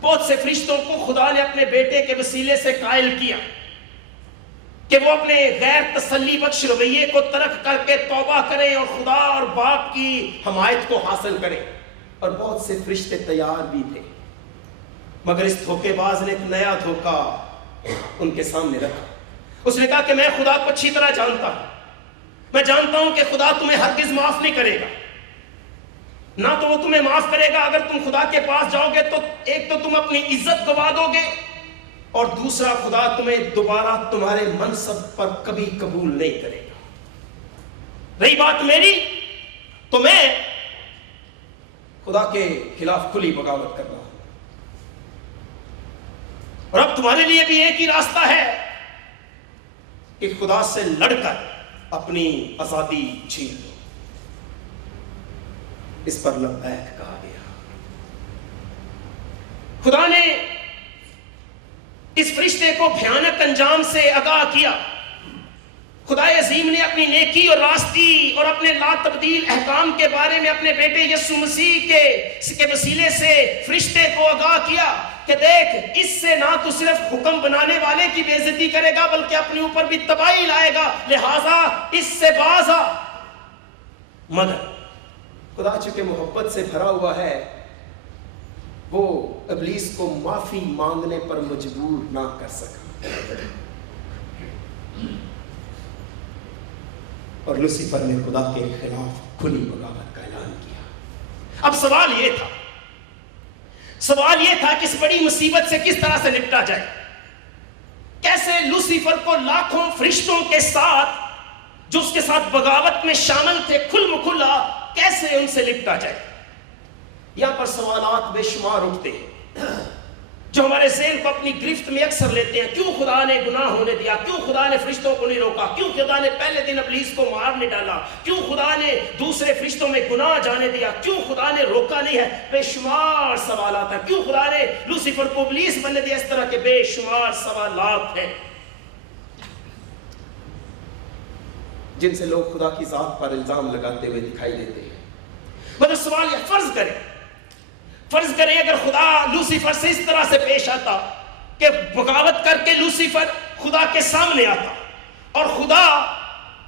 بہت سے فرشتوں کو خدا نے اپنے بیٹے کے وسیلے سے قائل کیا کہ وہ اپنے غیر تسلی بخش رویے کو ترک کر کے توبہ کریں اور خدا اور باپ کی حمایت کو حاصل کریں، اور بہت سے فرشتے تیار بھی تھے، مگر اس دھوکے باز نے ایک نیا دھوکہ ان کے سامنے رکھا۔ اس نے کہا کہ میں خدا کو اچھی طرح جانتا ہوں، میں جانتا ہوں کہ خدا تمہیں ہرگز معاف نہیں کرے گا، نہ تو وہ تمہیں معاف کرے گا اگر تم خدا کے پاس جاؤ گے تو ایک تو تم اپنی عزت گوا دو گے، اور دوسرا خدا تمہیں دوبارہ تمہارے منصب پر کبھی قبول نہیں کرے گا۔ رہی بات میری تو میں خدا کے خلاف کھلی بغاوت کرنا ہوں، اور اب تمہارے لیے بھی ایک ہی راستہ ہے کہ خدا سے لڑ کر اپنی آزادی چھین لو۔ اس پر لبیک کہا گیا۔ خدا نے اس فرشتے کو بھیانک انجام سے آگاہ کیا۔ خدا عظیم نے اپنی نیکی اور راستی اور اپنے لا تبدیل احکام کے بارے میں اپنے بیٹے یسوع مسیح کے وسیلے سے فرشتے کو آگاہ کیا کہ دیکھ، اس سے نہ تو صرف حکم بنانے والے کی بے عزتی کرے گا بلکہ اپنے اوپر بھی تباہی لائے گا، لہذا اس سے باز آ۔ مگر خدا چونکہ محبت سے بھرا ہوا ہے، وہ ابلیس کو معافی مانگنے پر مجبور نہ کر سکا، اور لوسیفر نے خدا کے خلاف کھلی بغاوت کا اعلان کیا۔ اب سوال یہ تھا کہ اس بڑی مصیبت سے کس طرح سے نپٹا جائے، کیسے لوسیفر کو لاکھوں فرشتوں کے ساتھ جو اس کے ساتھ بغاوت میں شامل تھے کھل مکھلا کیسے ان سے نپٹا جائے۔ یہاں پر سوالات بے شمار اٹھتے ہیں جو ہمارے ذہن کو اپنی گرفت میں اکثر لیتے ہیں۔ کیوں خدا نے گناہ ہونے دیا؟ کیوں خدا نے فرشتوں کو نہیں روکا؟ کیوں خدا نے پہلے دن ابلیس کو مار نہیں ڈالا؟ کیوں خدا نے دوسرے فرشتوں میں گناہ جانے دیا؟ کیوں خدا نے روکا نہیں ہے؟ بے شمار سوالات ہیں۔ کیوں خدا نے لوسیفر کو ابلیس بننے دیا؟ اس طرح کے بے شمار سوالات ہیں جن سے لوگ خدا کی ذات پر الزام لگاتے ہوئے دکھائی دیتے ہیں۔ مگر سوال یہ، فرض کریں اگر خدا لوسیفر سے اس طرح سے پیش آتا کہ بغاوت کر کے لوسیفر خدا کے سامنے آتا، اور خدا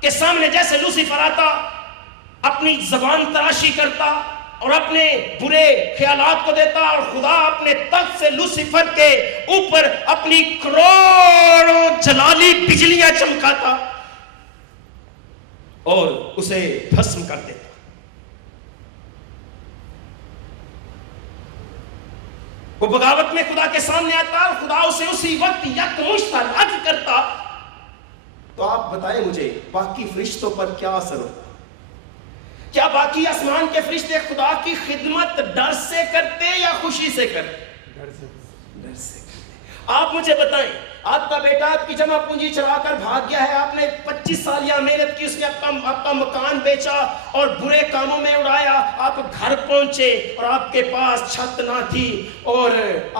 کے سامنے جیسے لوسیفر آتا اپنی زبان تراشی کرتا اور اپنے برے خیالات کو دیتا، اور خدا اپنے تخت سے لوسیفر کے اوپر اپنی کروڑوں جلالی بجلیاں چمکاتا اور اسے بھسم کر دیتا۔ وہ بغاوت میں خدا کے سامنے آتا اور خدا اسے اسی وقت یکمشت ہلاک کرتا، تو آپ بتائیں مجھے باقی فرشتوں پر کیا اثر ہوتا؟ کیا باقی آسمان کے فرشتے خدا کی خدمت ڈر سے کرتے یا خوشی سے کرتے؟ ڈر سے کرتے۔ آپ مجھے بتائیں آپ کا بیٹا آپ کی جمع پونجی چرا کر بھاگ گیا ہے, آپ نے 25 سالیہ محنت کی, اس نے آپ کا مکان بیچا اور برے کاموں میں اڑایا, آپ گھر پہنچے اور آپ کے پاس چھت نہ تھی اور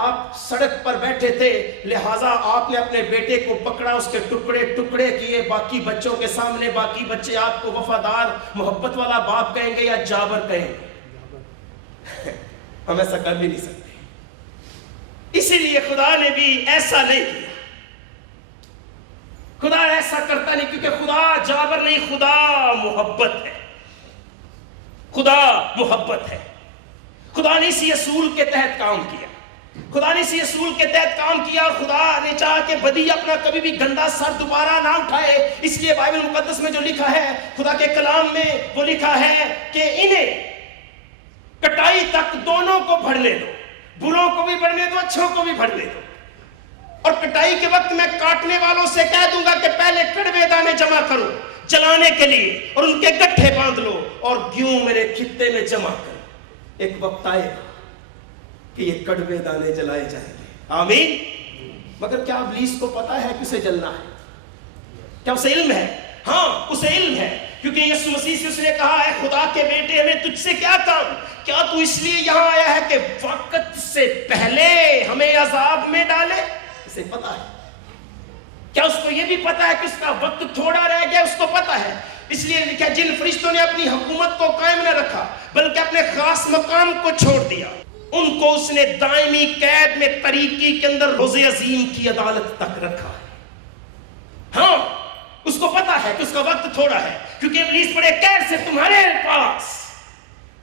آپ سڑک پر بیٹھے تھے, لہٰذا آپ نے اپنے بیٹے کو پکڑا, اس کے ٹکڑے ٹکڑے کیے باقی بچوں کے سامنے. باقی بچے آپ کو وفادار محبت والا باپ کہیں گے یا جابر کہیں گے؟ ہم ایسا کر بھی نہیں سکتے. اسی لیے خدا نے بھی ایسا نہیں کیا. خدا ایسا کرتا نہیں, کیونکہ خدا جابر نہیں, خدا محبت ہے. خدا محبت ہے. خدا نے اسی اصول کے تحت کام کیا. خدا نے اسی اصول کے تحت کام کیا اور خدا نے چاہا کہ بدی اپنا کبھی بھی گندا سر دوبارہ نہ اٹھائے. اس لیے بائبل مقدس میں جو لکھا ہے, خدا کے کلام میں وہ لکھا ہے کہ انہیں کٹائی تک دونوں کو بڑھنے دو, بروں کو بھی بڑھنے دو, اچھوں کو بھی بڑھنے دو. اور کٹائی کے وقت میں کاٹنے والوں سے کہہ دوں گا کہ پہلے کڑوے دانے جمع کرو جلانے کے لیے, اور ان کے گٹھے باندھ لو اور گیہوں میرے خطے میں جمع کرو. ایک وقت آئے گا کہ یہ کڑوے دانے جلائے جائیں گے. آمین. مگر کیا ابلیس کو پتا ہے کہ اسے جلنا ہے؟ کیا اسے علم ہے؟ ہاں اسے علم ہے, کیونکہ یسوع مسیح سے اس نے کہا ہے خدا کے بیٹے ہمیں تجھ سے کیا کام, کیا تو اس لیے یہاں آیا ہے کہ وقت سے پہلے ہمیں عذاب میں ڈالے؟ اسے پتا ہے. کیا اس کو یہ بھی پتا ہے کہ اس کا وقت تھوڑا رہ گیا؟ اس کو پتا ہے. اس لیے لکھا جن فرشتوں نے اپنی حکومت کو قائم نہ رکھا بلکہ اپنے خاص مقام کو چھوڑ دیا, ان کو اس نے دائمی قید میں طریقی کے اندر روز عظیم کی عدالت تک رکھا ہے. ہاں اس کو پتا ہے کہ اس کا وقت تھوڑا ہے, کیونکہ ابلیس بڑے قید سے تمہارے پاس,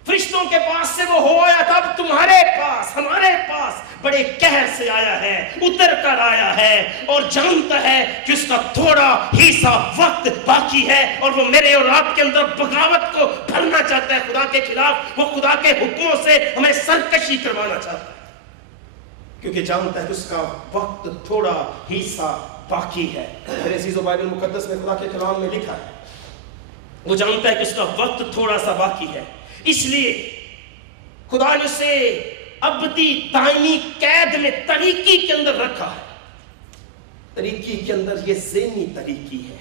فرشتوں کے پاس سے وہ ہو آیا تھا, اب تمہارے پاس ہمارے پاس بڑے قہر سے آیا ہے, اتر کر آیا ہے اور جانتا ہے کہ اس کا تھوڑا ہی سا وقت باقی ہے اور وہ میرے اور آپ کے اندر بغاوت کو بھرنا چاہتا ہے خدا کے خلاف. وہ خدا کے حکموں سے ہمیں سرکشی کروانا چاہتا ہے, کیونکہ جانتا ہے کہ اس کا وقت تھوڑا ہی سا باقی ہے. میرے عزیزو بائبل مقدس میں خدا کے کلام میں لکھا ہے وہ جانتا ہے کہ اس کا وقت تھوڑا سا باقی ہے, اس لیے خدا نے اسے ابدی دائمی قید میں طریقی کے اندر رکھا ہے. طریقی کے اندر یہ ذہنی طریقی ہے.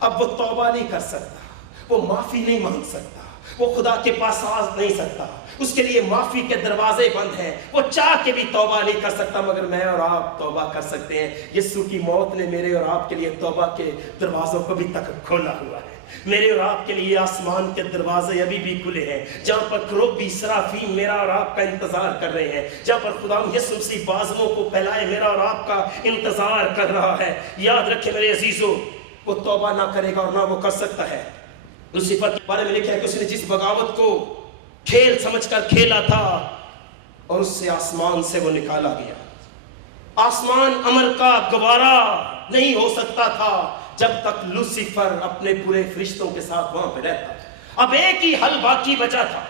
اب وہ توبہ نہیں کر سکتا, وہ معافی نہیں مانگ سکتا, وہ خدا کے پاس آ نہیں سکتا, اس کے لیے معافی کے دروازے بند ہیں, وہ چاہ کے بھی توبہ نہیں کر سکتا. مگر میں اور آپ توبہ کر سکتے ہیں. یسوع کی موت نے میرے اور آپ کے لیے توبہ کے دروازوں کو بھی تک کھولا ہوا ہے. میرے اور آپ کے لیے آسمان کے دروازے ابھی بھی کھلے ہیں, جہاں پر کروبی سرافین میرا اور آپ کا انتظار کر رہے ہیں, جہاں پر خدا یسوع مسیح بازوؤں کو پھیلائے میرا اور آپ کا انتظار کر رہا ہے. یاد رکھیں میرے عزیزو, وہ توبہ نہ کرے گا اور نہ وہ کر سکتا ہے. لوسیفر کے بارے میں لکھا ہے کہ اس نے جس بغاوت کو کھیل سمجھ کر کھیلا تھا اور اس سے آسمان سے وہ نکالا گیا. آسمان امر کا گوارا نہیں ہو سکتا تھا جب تک لوسیفر اپنے پورے فرشتوں کے ساتھ وہاں پہ رہتا. اب ایک ہی حل باقی بچا تھا,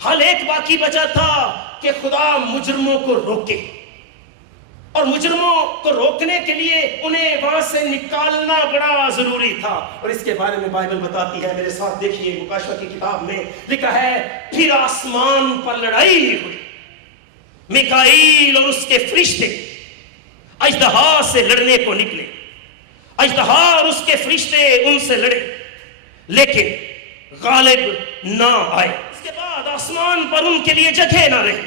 حل ایک باقی بچا تھا کہ خدا مجرموں کو روکے, اور مجرموں کو روکنے کے لیے انہیں وہاں سے نکالنا بڑا ضروری تھا. اور اس کے بارے میں بائبل بتاتی ہے, میرے ساتھ دیکھیے مکاشفہ کی کتاب میں لکھا ہے, پھر آسمان پر لڑائی ہوئی, میکائیل اور اس کے فرشتے اژدہا سے لڑنے کو نکلے. اژدہا اور اس کے فرشتے ان سے لڑے لیکن غالب نہ آئے. اس کے بعد آسمان پر ان کے لیے جگہ نہ رہی.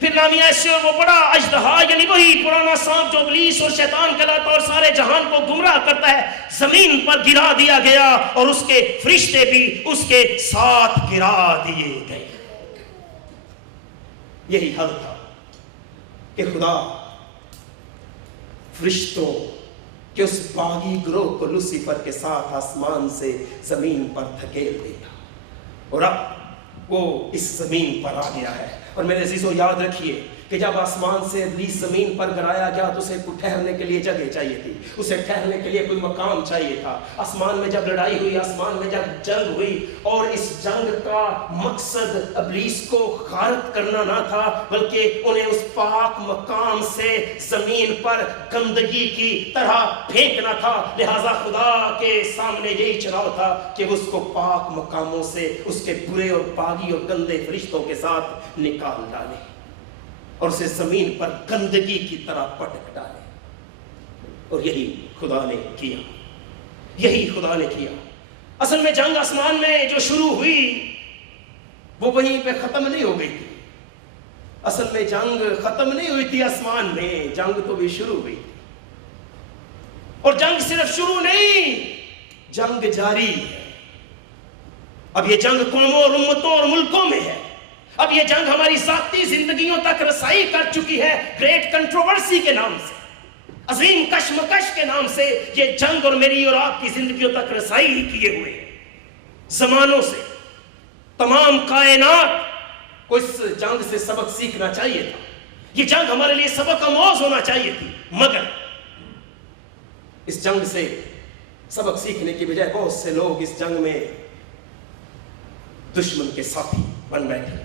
پھر نامی ایسے وہ بڑا اژدہا, یعنی وہی پرانا سانپ جو ابلیس اور شیطان کہلاتا اور سارے جہان کو گمراہ کرتا ہے, زمین پر گرا دیا گیا اور اس کے فرشتے بھی اس کے ساتھ گرا دیے گئے. یہی حل تھا کہ خدا فرشتوں کہ اس باغی گروہ کو لوسیفر کے ساتھ آسمان سے زمین پر دھکیل دیتا, اور اب وہ اس زمین پر آ گیا ہے. اور میرے عزیزو یاد رکھیے کہ جب آسمان سے ابلیس زمین پر گرایا گیا تو اسے کوئی ٹھہرنے کے لیے جگہ چاہیے تھی, اسے ٹھہرنے کے لیے کوئی مقام چاہیے تھا. آسمان میں جب لڑائی ہوئی, آسمان میں جب جنگ ہوئی, اور اس جنگ کا مقصد ابلیس کو غارت کرنا نہ تھا بلکہ انہیں اس پاک مقام سے زمین پر گندگی کی طرح پھینکنا تھا. لہذا خدا کے سامنے یہی چناؤ تھا کہ اس کو پاک مقاموں سے اس کے برے اور باغی اور گندے فرشتوں کے ساتھ نکال ڈالے. اور اسے زمین پر گندگی کی طرح پٹک ڈالے. اور یہی خدا نے کیا، یہی خدا نے کیا. اصل میں جنگ آسمان میں جو شروع ہوئی وہ وہیں پہ ختم نہیں ہو گئی تھی. اصل میں جنگ ختم نہیں ہوئی تھی آسمان میں، جنگ تو بھی شروع ہوئی تھی. اور جنگ صرف شروع نہیں، جنگ جاری ہے. اب یہ جنگ قوموں اور امتوں اور ملکوں میں ہے. اب یہ جنگ ہماری ذاتی زندگیوں تک رسائی کر چکی ہے. گریٹ کنٹروورسی کے نام سے، عظیم کشمکش کے نام سے یہ جنگ اور میری اور آپ کی زندگیوں تک رسائی ہی کیے ہوئے ہیں. زمانوں سے تمام کائنات کو اس جنگ سے سبق سیکھنا چاہیے تھا. یہ جنگ ہمارے لیے سبق آموز ہونا چاہیے تھی. مگر اس جنگ سے سبق سیکھنے کی بجائے بہت سے لوگ اس جنگ میں دشمن کے ساتھی بن بیٹھے.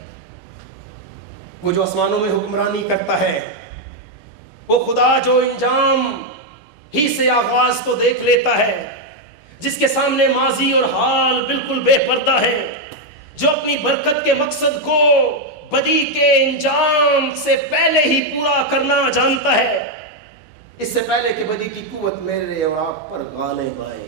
وہ جو آسمانوں میں حکمرانی کرتا ہے، وہ خدا جو انجام ہی سے آغاز کو دیکھ لیتا ہے، جس کے سامنے ماضی اور حال بالکل بے پردہ ہے، جو اپنی برکت کے مقصد کو بدی کے انجام سے پہلے ہی پورا کرنا جانتا ہے. اس سے پہلے کہ بدی کی قوت میرے اور آپ پر غالب آئے،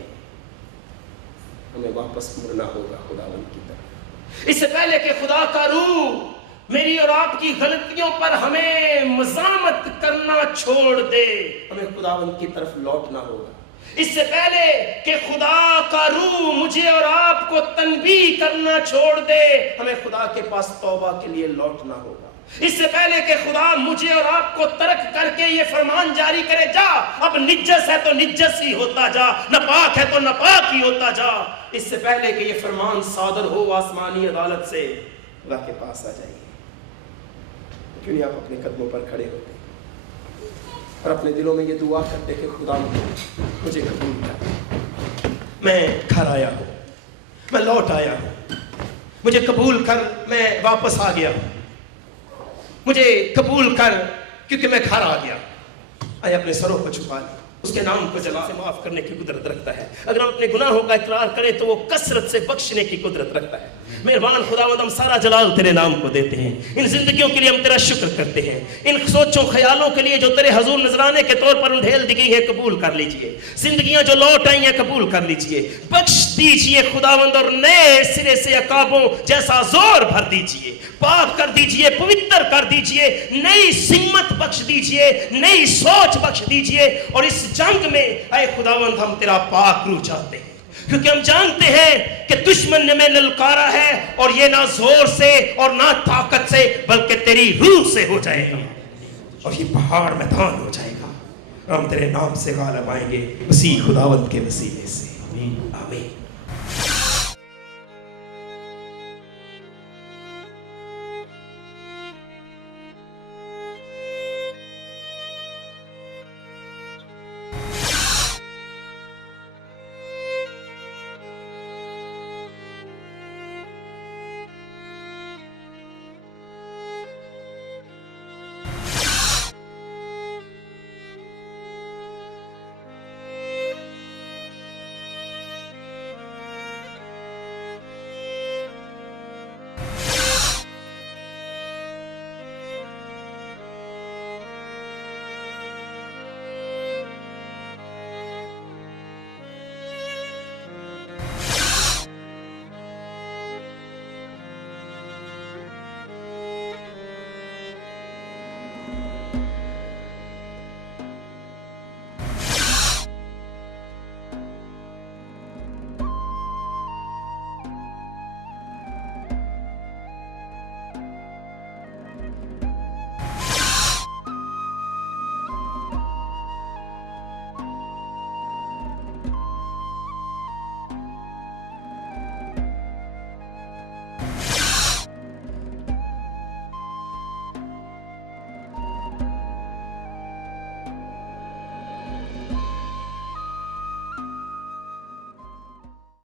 ہمیں واپس مڑنا ہوگا خداوند کی طرف. اس سے پہلے کہ خدا کا روح میری اور آپ کی غلطیوں پر ہمیں مزاحمت کرنا چھوڑ دے، ہمیں خداوند کی طرف لوٹنا ہوگا. اس سے پہلے کہ خدا کا روح مجھے اور آپ کو تنبیہ کرنا چھوڑ دے، ہمیں خدا کے پاس توبہ کے لیے لوٹنا ہوگا. اس سے پہلے کہ خدا مجھے اور آپ کو ترک کر کے یہ فرمان جاری کرے، جا اب نجس ہے تو نجس ہی ہوتا جا، ناپاک ہے تو ناپاک ہی ہوتا جا. اس سے پہلے کہ یہ فرمان صادر ہو آسمانی عدالت سے، خدا کے پاس آ جائیے. کیوں نہیں آپ اپنے قدموں پر کھڑے ہوتے اور اپنے دلوں میں یہ دعا کرتے کہ خدا مجھے قبول کر، میں گھر آیا ہوں، میں لوٹ آیا ہوں، مجھے قبول کر، میں واپس آ گیا ہوں، مجھے قبول کر کیونکہ میں گھر آ گیا. آئے اپنے سروں کو چھپا لیں. اس کے نام کو جلا سے معاف کرنے کی قدرت رکھتا ہے. اگر ہم اپنے گناہوں کا اقرار کریں تو وہ کثرت سے بخشنے کی قدرت رکھتا ہے. مہربان خداوند، ہم سارا جلال تیرے نام کو دیتے ہیں. ان زندگیوں کے لیے ہم تیرا شکر کرتے ہیں. ان سوچوں خیالوں کے لیے جو تیرے حضور نذرانے کے طور پر انڈھیل دی گئی ہیں قبول کر لیجئے. زندگیاں جو لوٹ آئی ہیں قبول کر لیجئے. بخش دیجئے خداوند، اور نئے سرے سے عقابوں جیسا زور بھر دیجئے. پاک کر دیجئے، پوتر کر دیجئے، نئی سمت بخش دیجئے، نئی سوچ بخش دیجئے. اور اس جنگ میں اے خداوند ہم تیرا پاک روح چاہتے ہیں، کیونکہ ہم جانتے ہیں کہ دشمن نے میں للکارا ہے، اور یہ نہ زور سے اور نہ طاقت سے بلکہ تیری روح سے ہو جائے گا، اور یہ پہاڑ میدان ہو جائے گا، اور ہم تیرے نام سے غالب آئیں گے، مسیح خداوند کے وسیلے سے. آمین.